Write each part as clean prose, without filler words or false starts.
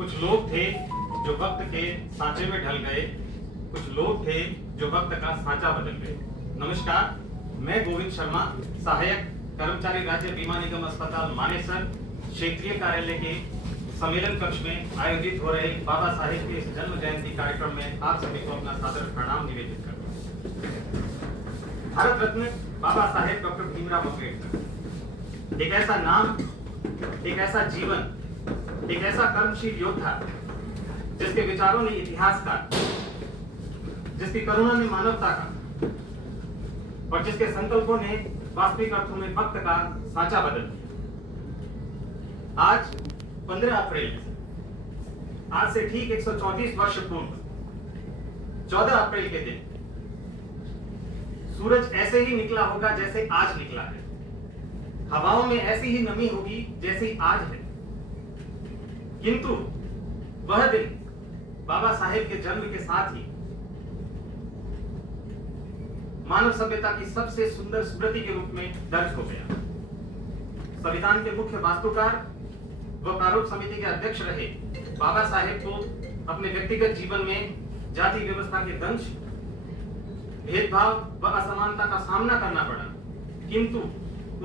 कुछ लोग थे जो वक्त के सांचे में ढल गए, कुछ लोग थे जो वक्त का सांचा बदल गए। नमस्कार, मैं गोविंद शर्मा, सहायक कर्मचारी राज्य बीमा निगम अस्पताल मानेसर क्षेत्रीय कार्यालय के सम्मेलन कक्ष में आयोजित हो रहे बाबा साहेब के इस जन्म जयंती कार्यक्रम में आप सभी को अपना सादर प्रणाम निवेदित करता हूं। भारत रत्न बाबा साहेब डॉक्टर भीमराव अम्बेडकर एक ऐसा नाम, एक ऐसा जीवन, एक ऐसा कर्मशील योद्धा जिसके विचारों ने इतिहास का, जिसकी करुणा ने मानवता का और जिसके संकल्पों ने वास्तविक अर्थों में वक्त का सांचा बदल दिया। आज 15 अप्रैल, आज से ठीक 134 वर्ष पूर्व 14 अप्रैल के दिन सूरज ऐसे ही निकला होगा जैसे आज निकला है, हवाओं में ऐसी ही नमी होगी जैसी आज है। किंतु वह दिन बाबा साहेब के जन्म के साथ ही मानव सभ्यता की सबसे सुंदर स्मृति के रूप में दर्ज हो गया। संविधान के मुख्य वास्तुकार व प्रारूप समिति के अध्यक्ष रहे बाबा साहेब को अपने व्यक्तिगत जीवन में जाति व्यवस्था के दंश, भेदभाव व असमानता का सामना करना पड़ा, किंतु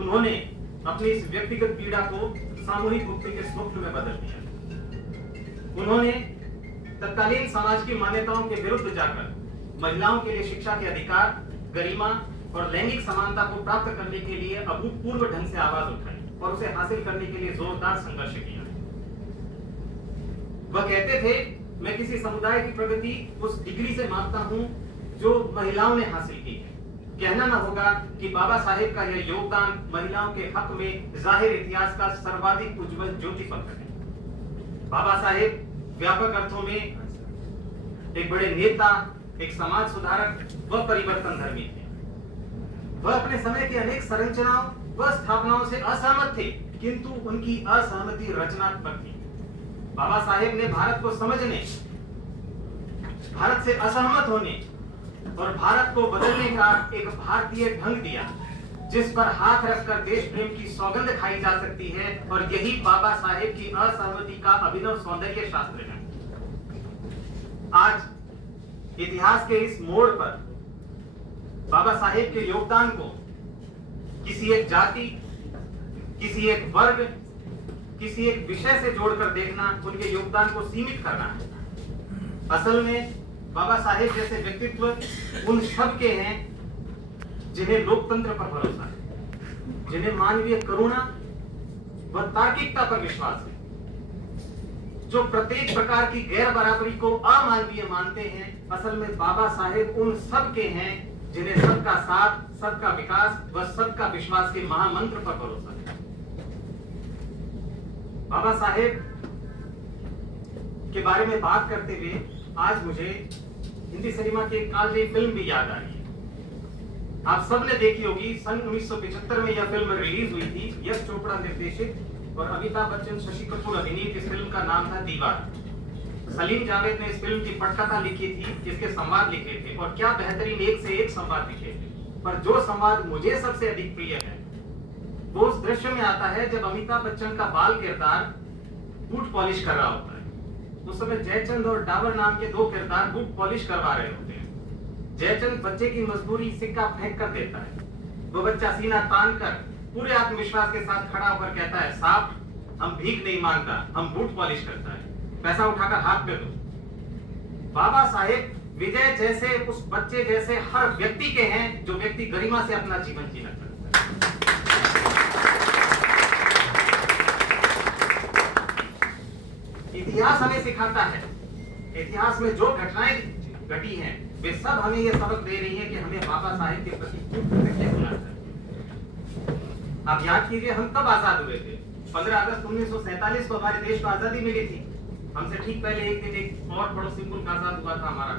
उन्होंने अपनी इस व्यक्तिगत पीड़ा को सामूहिक मुक्ति के स्वप्न में बदल दिया। उन्होंने तत्कालीन समाज की मान्यताओं के विरुद्ध जाकर महिलाओं के लिए शिक्षा के अधिकार, गरिमा और लैंगिक समानता को प्राप्त करने के लिए अभूतपूर्व ढंग से आवाज उठाई और उसे हासिल करने के लिए जोरदार संघर्ष किया। वह कहते थे, मैं किसी समुदाय की प्रगति उस डिग्री से मापता हूं जो महिलाओं ने हासिल की है। कहना न होगा कि बाबा साहेब का यह योगदान महिलाओं के हक में जाहिर इतिहास का सर्वाधिक उज्जवल ज्योति पत्र है। बाबा साहेब व्यापक अर्थों में एक बड़े नेता, एक समाज सुधारक व परिवर्तन धर्मी थे। वह अपने समय की अनेक संरचनाओं व स्थापनाओं से असहमत थे, किंतु उनकी असहमति रचनात्मक थी। बाबा साहेब ने भारत को समझने, भारत से असहमत होने और भारत को बदलने का एक भारतीय ढंग दिया, जिस पर हाथ रखकर देश प्रेम की सौगंध खाई जा सकती है, और यही बाबा साहेब की असहमति का अभिनव सौंदर्य शास्त्र है। आज इतिहास के इस मोड़ पर बाबा साहेब के योगदान को किसी एक जाति, किसी एक वर्ग, किसी एक विषय से जोड़कर देखना, उनके योगदान को सीमित करना है। असल में बाबा साहेब जैसे व्यक्तित्व उन सब के हैं जिन्हें लोकतंत्र पर भरोसा है, जिन्हें मानवीय करुणा व तार्किकता पर विश्वास है, जो प्रत्येक प्रकार की गैर बराबरी को अमानवीय मानते हैं। असल में बाबा साहेब उन सब के हैं जिन्हें सबका साथ, सबका विकास व सबका विश्वास के महामंत्र पर भरोसा है। बाबा साहेब के बारे में बात करते हुए आज मुझे हिंदी सिनेमा की एक कालजयी फिल्म भी याद आ रही है। आप सबने देखी होगी, सन 1975 में यह फिल्म रिलीज हुई थी। यश चोपड़ा निर्देशित और अमिताभ बच्चन, शशि कपूर अभिनीत इस फिल्म का नाम था दीवार। सलीम जावेद ने इस फिल्म की पटकथा लिखी थी, जिसके संवाद लिखे थे, और क्या बेहतरीन एक से एक संवाद लिखे थे। पर जो संवाद मुझे सबसे अधिक प्रिय है वो उस दृश्य में आता है जब अमिताभ बच्चन का बाल किरदार बूट पॉलिश कर रहा होता है। उस समय जयचंद और डाबर नाम के दो किरदार बूट पॉलिश करवा रहे होते हैं। जयचंद बच्चे की मजबूरी सिक्का फेंक कर देता है। वो बच्चा सीना तान कर पूरे आत्मविश्वास के साथ खड़ा होकर कहता है, साहब हम भीख नहीं मांगता, हम बूट पॉलिश करता है, पैसा उठाकर हाथ पे दो। बाबा साहेब विजय जैसे उस बच्चे जैसे हर व्यक्ति के हैं जो व्यक्ति गरिमा से अपना जीवन जीना चाहता है। इतिहास हमें सिखाता है, इतिहास में जो घटनाएं घटी हैं वे सब हमें यह सबक दे रही है कि हमें बाबा साहेब के प्रति कृतज्ञ होना चाहिए। आप याद कीजिए, हम कब आजाद हुए थे? 15 अगस्त 1947 को हमारे देश को आजादी मिली थी। हमसे ठीक पहले एक दिन एक और पड़ोसी मुल्क आजाद हुआ था, हमारा।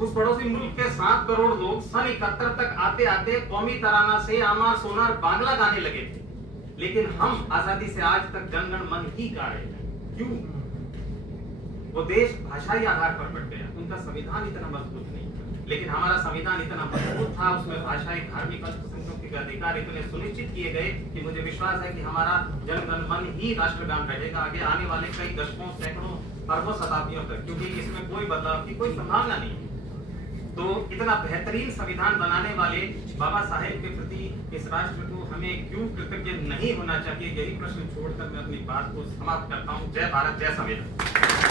उस पड़ोसी मुल्क के 7 करोड़ लोग सन 71 तक आते आते कौमी तराना से आमार सोनार बांग्ला गाने लगे थे, लेकिन हम आजादी से आज तक जनगण मन ही गा रहे हैं। क्यों? वो देश भाषाई आधार पर बट गया, उनका संविधान इतना मजबूत नहीं था, लेकिन हमारा संविधान इतना मजबूत था, उसमें भाषाई, धार्मिक, अल्पसंख्यकों अभिव्यक्ति का अधिकार इतने सुनिश्चित किए गए कि मुझे विश्वास है कि हमारा जन गण मन ही राष्ट्रगान रहेगा आगे आने वाले कई दशकों, सैकड़ों, अरबों, शताब्दियों तक, क्योंकि इसमें कोई बदलाव की कोई संभावना नहीं है। तो इतना बेहतरीन संविधान बनाने वाले बाबा साहेब के प्रति इस राष्ट्र को हमें क्यों कृतज्ञ नहीं होना चाहिए, यही प्रश्न छोड़कर मैं अपनी बात को समाप्त करता हूँ। जय भारत, जय संविधान।